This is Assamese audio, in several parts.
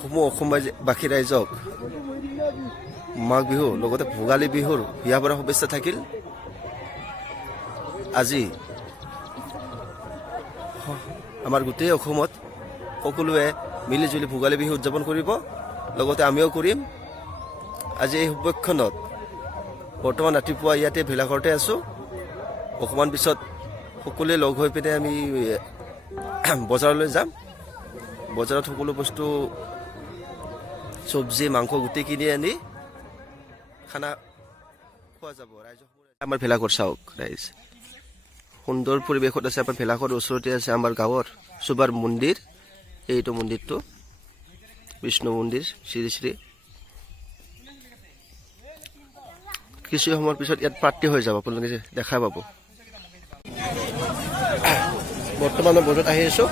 সমূহ অসমবাসী ৰাইজক মাঘ বিহু লগতে ভোগালী বিহুৰ বিয়া বৰা শুভেচ্ছা থাকিল। আজি আমাৰ গোটেই অসমত সকলোৱে মিলিজুলি ভোগালী বিহু উদযাপন কৰিব, লগতে আমিও কৰিম। আজি এই শুভক্ষণত বৰ্তমান ৰাতিপুৱা ইয়াতে ভেলাঘৰতে আছোঁ। অকণমান পিছত সকলোৱে লগ হৈ পিনে আমি বজাৰলৈ যাম। বজাৰত সকলো বস্তু চব্জি মাংস গোটেই কিনি আনি খানা খোৱা যাব। ৰাইজক আমাৰ ভেলাঘৰ চাওক ৰাইজ, সুন্দৰ পৰিৱেশত আছে। আমাৰ ভেলাঘৰ ওচৰতে আছে আমাৰ গাঁৱৰ চুবাৰ মন্দিৰ। এইটো মন্দিৰটো বিষ্ণু মন্দিৰ শ্ৰী শ্ৰী। কিছু সময়ৰ পিছত ইয়াত প্ৰাপ্তি হৈ যাব, আপোনালোকে দেখা পাব। বৰ্তমান মই বজাৰত আহি আছোঁ।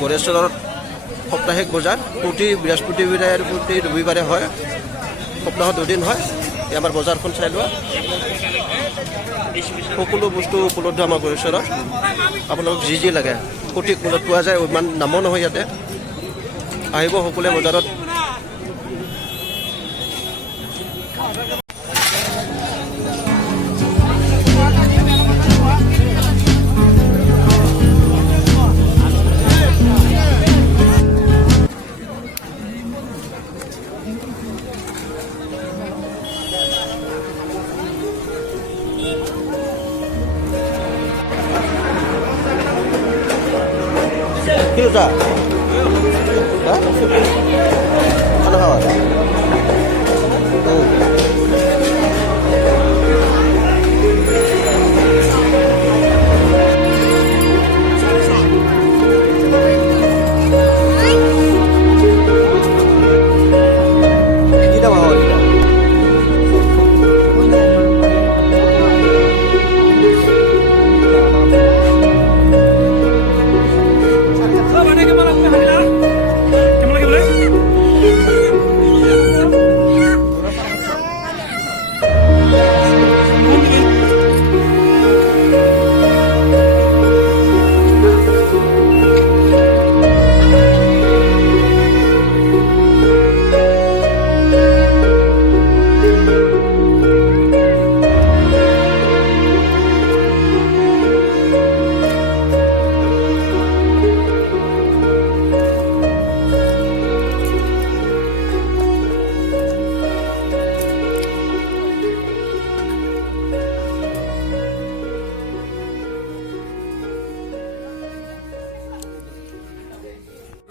গণেশ্বৰৰ সাপ্তাহিক বজাৰ প্ৰতি বৃহস্পতিবাৰে আৰু প্ৰতি ৰবিবাৰে হয়, সপ্তাহত দুদিন হয়। এই আমাৰ বজাৰখন চাই লোৱা, সকলো বস্তু উপলব্ধ আমাৰ গণেশ্বৰত। আপোনালোকক যি যি লাগে সঠিক মূল্যত পোৱা যায়। ইমান দামো নহয় ইয়াতে। আহিব সকলোৱে বজাৰত। কি লৈছা? খানা খাৱা?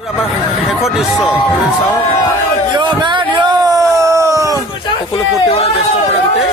আমাৰ শেষৰ দৃশ্য চাওঁ। সকলো ফূৰ্তি কৰা ব্যস্ত কৰে গোটেই।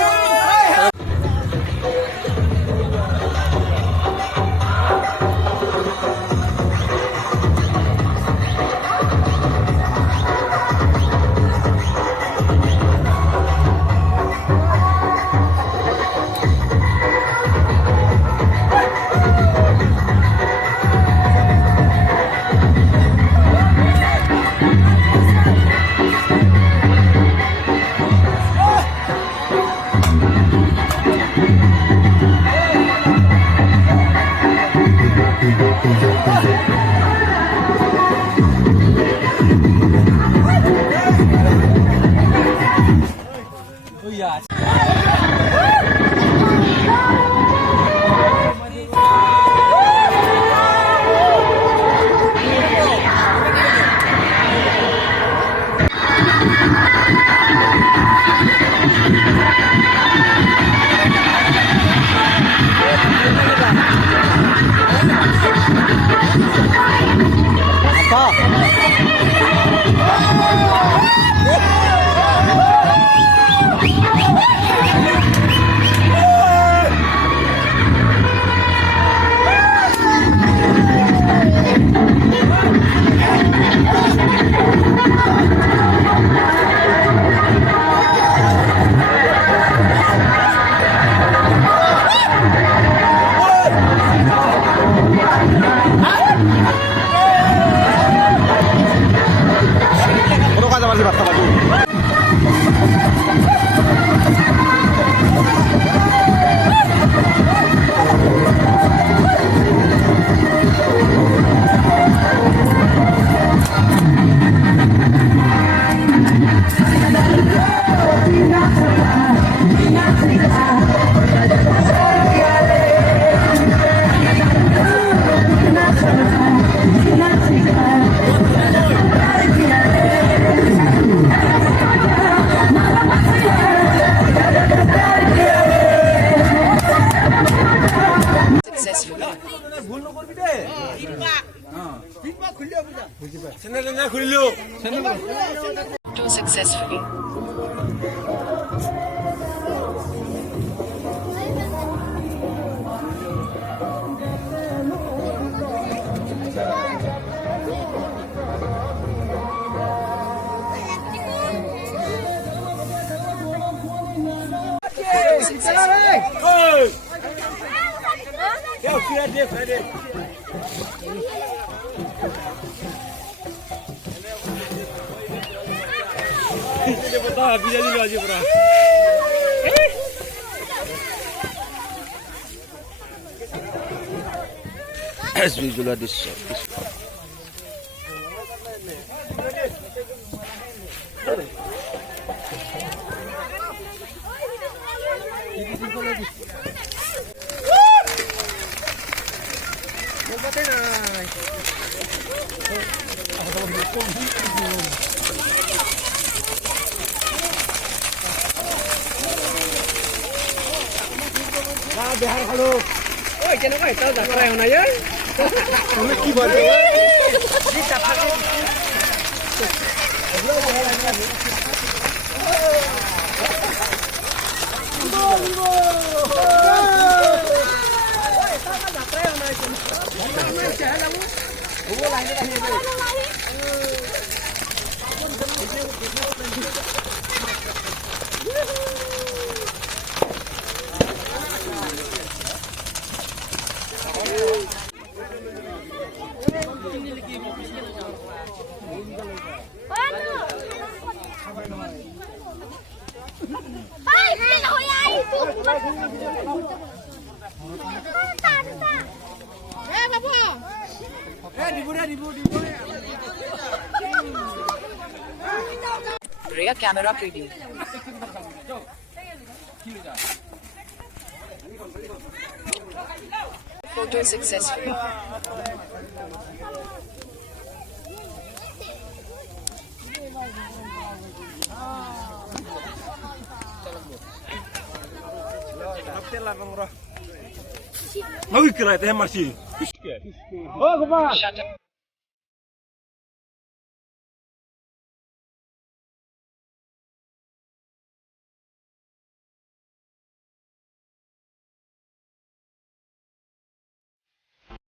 Too successfully. As usual at this Rear camera preview. Photo successful. Magh kira teh masih. Shut up.